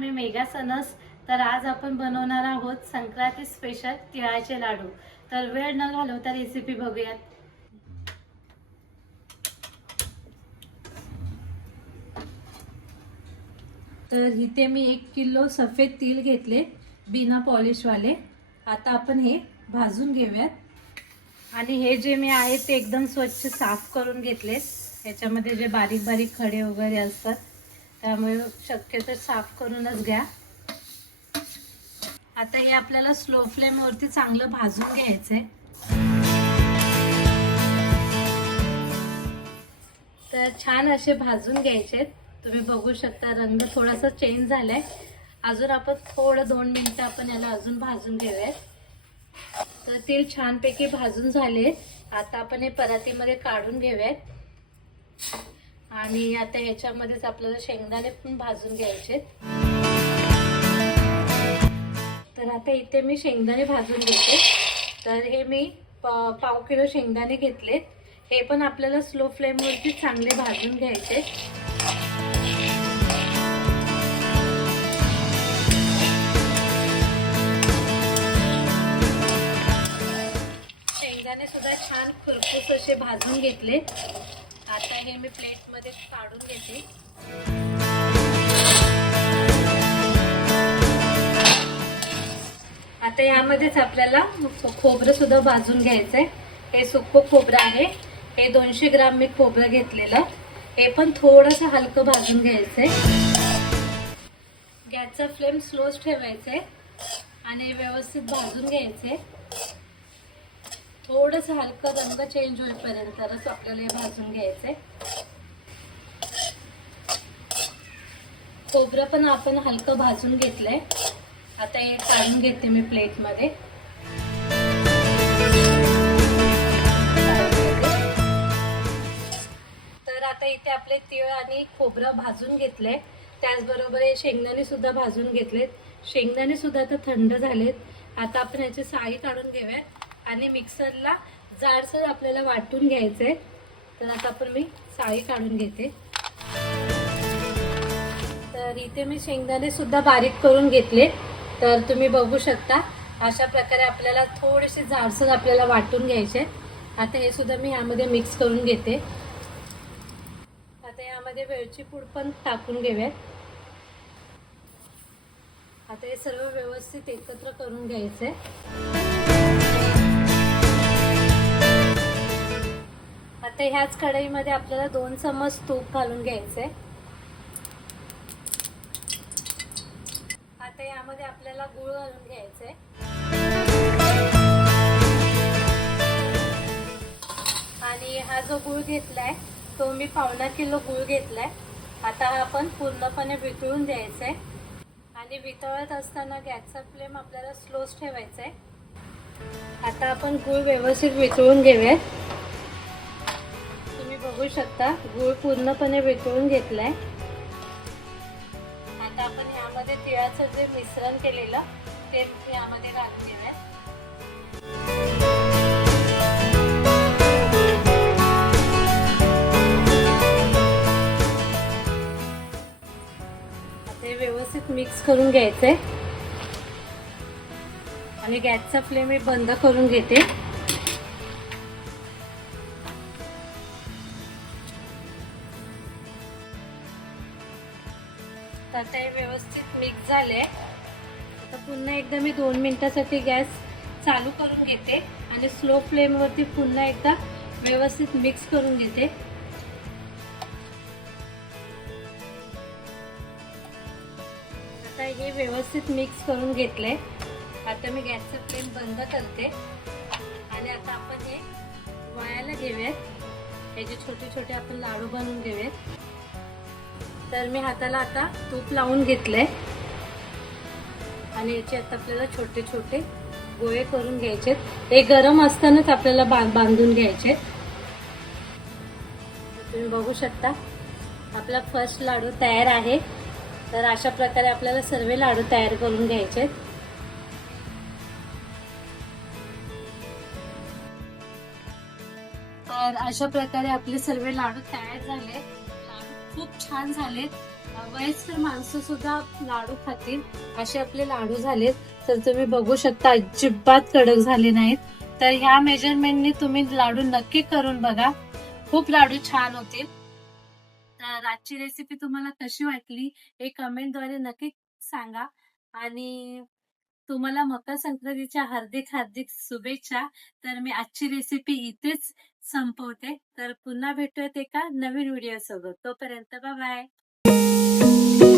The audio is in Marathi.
मी मेघा सनस. तर आज आपण बनवणार आहोत संक्रांती स्पेशल तिळाचे लाडू. तर वेळ न घालवता रेसिपी बघूयात. तर इथे मी एक किलो सफेद तिल घेतले बिना पॉलिशवाले आता आपण हे भाजून घेऊयात. आणि हे जे मी आहे ते एकदम स्वच्छ साफ करून घेतले याच्यामध्ये जे बारीक बारीक खडे वगैरे असतात त्यामुळे शक्यतो साफ करूनच घ्या. आता हे आपल्याला स्लो फ्लेमवरती चांगलं भाजून घ्यायचंय. तर छान असे भाजून घ्यायचे तुम्ही बघू शकता रंग थोडासा चेंज झालाय. अजून आपण थोडं दोन मिनिटं आपण याला अजून भाजून घेऊयात. तर तेल छानपैकी भाजून झाले. आता आपण हे परातीमध्ये काढून घेऊयात. आणि आता ह्याच्यामध्येच आपल्याला शेंगदाणे पण भाजून घ्यायचे. तर आता इथे मी शेंगदाणे भाजून घेते. तर हे मी प- पाव किलो शेंगदाणे घेतलेत. हे पण आपल्याला स्लो फ्लेमवरती चांगले भाजून घ्यायचे. शेंगदाणे सुद्धा छान खरपूस असे भाजून घेतले. आता हे मी प्लेटमध्ये काढून घेते. आता यामध्येच आपल्याला खोबरं सुद्धा भाजून घ्यायचंय. हे सुकं खोबरं आहे. हे दोनशे ग्राम मी खोबरं घेतलेलं. हे पण थोडंसं हलकं भाजून घ्यायचंय. गॅसचा फ्लेम स्लोच ठेवायचा आहे आणि व्यवस्थित भाजून घ्यायचे थोडंसं हलकं रंग चेंज होईपर्यंतच आपल्याला हे भाजून घ्यायचंय. खोबरं पण आपण हलकं भाजून घेतलंय. आता हे काढून घेते मी प्लेटमध्ये. तर आता इथे आपले तीळ आणि खोबरं भाजून घेतले त्याचबरोबर हे शेंगदाणे सुद्धा भाजून घेतलेत. शेंगदाणे सुद्धा आता थंड झालेत. आता आपण याची साळी काढून घेऊयात. आणि मिक्सरला जाडसर आपल्याला वाटून घ्यायचं आहे तर आता आपण मी साळी काढून घेते. तर इथे मी शेंगदाणे सुद्धा बारीक करून घेतले. तर तुम्ही बघू शकता अशा प्रकारे आपल्याला थोडेसे जाडसर आपल्याला वाटून घ्यायचे आता हे सुद्धा मी यामध्ये मिक्स करून घेते. आता यामध्ये वेळची पूड पण टाकून घेऊयात. आता हे सर्व व्यवस्थित एकत्र करून घ्यायचंय. आता ह्याच कढईमध्ये आपल्याला दोन चमच तूप घालून घ्यायचंय. आता यामध्ये आपल्याला गुळ घालून घ्यायचंय. आणि हा जो गुळ घेतलाय तो मी पावणा किलो गुळ घेतलाय. आता हा आपण पूर्णपणे वितळून द्यायचा आहे आणि वितळत असताना गॅसचा फ्लेम आपल्याला स्लोच ठेवायचा आहे आता आपण गुळ व्यवस्थित वितळून घेऊयात. बघू शकता. गुळ पूर्णपणे वितळून घेतलाय. आता आपण यामध्ये तिळाचं जे मिश्रण केलेलं ते यामध्ये घालून घेऊयात व्यवस्थित मिक्स करून घ्यायचंय. आणि गॅसचा फ्लेम मी बंद करून घेते. आता हे व्यवस्थित मिक्स झाले. आता पुन्हा एकदा मी दोन मिनिटासाठी गॅस चालू करून घेते आणि स्लो फ्लेमवरती पुन्हा एकदा व्यवस्थित मिक्स करून घेते. आता हे व्यवस्थित मिक्स करून घेतले. आता मी गॅसचा फ्लेम बंद करते. आणि आता आपण हे वायाला घेऊयात. याचे छोटे छोटे आपण लाडू बनवून घेऊयात. तर मी हाताला आता तूप लावून घेतलंय. आणि याचे आता आपल्याला छोटे छोटे गोळे करून घ्यायचे. हे गरम असतानाच आपल्याला बांधून घ्यायचे. तुम्ही बघू शकता आपला फर्स्ट लाडू तयार आहे. तर अशा प्रकारे आपल्याला सर्व लाडू तयार करून घ्यायचे. तर अशा प्रकारे आपले सर्व लाडू तयार झाले. खूप छान झालेत. वयस्कर माणसं सुद्धा लाडू खातील. असे आपले लाडू झालेत. तर तुम्ही बघू शकता अजिबात कडक झाले नाहीत. तर ह्या मेजरमेंटने तुम्ही लाडू नक्की करून बघा. खूप लाडू छान होतील. तर आजची रेसिपी तुम्हाला कशी वाटली हे कमेंटद्वारे नक्की सांगा. आणि तुम्हाला मकर संक्रांतीच्या हार्दिक हार्दिक शुभेच्छा. तर मी आजची रेसिपी इथेच संपवते. तर पुन्हा भेटूयात एका नवीन व्हिडिओ सोबत. तोपर्यंत बाय बाय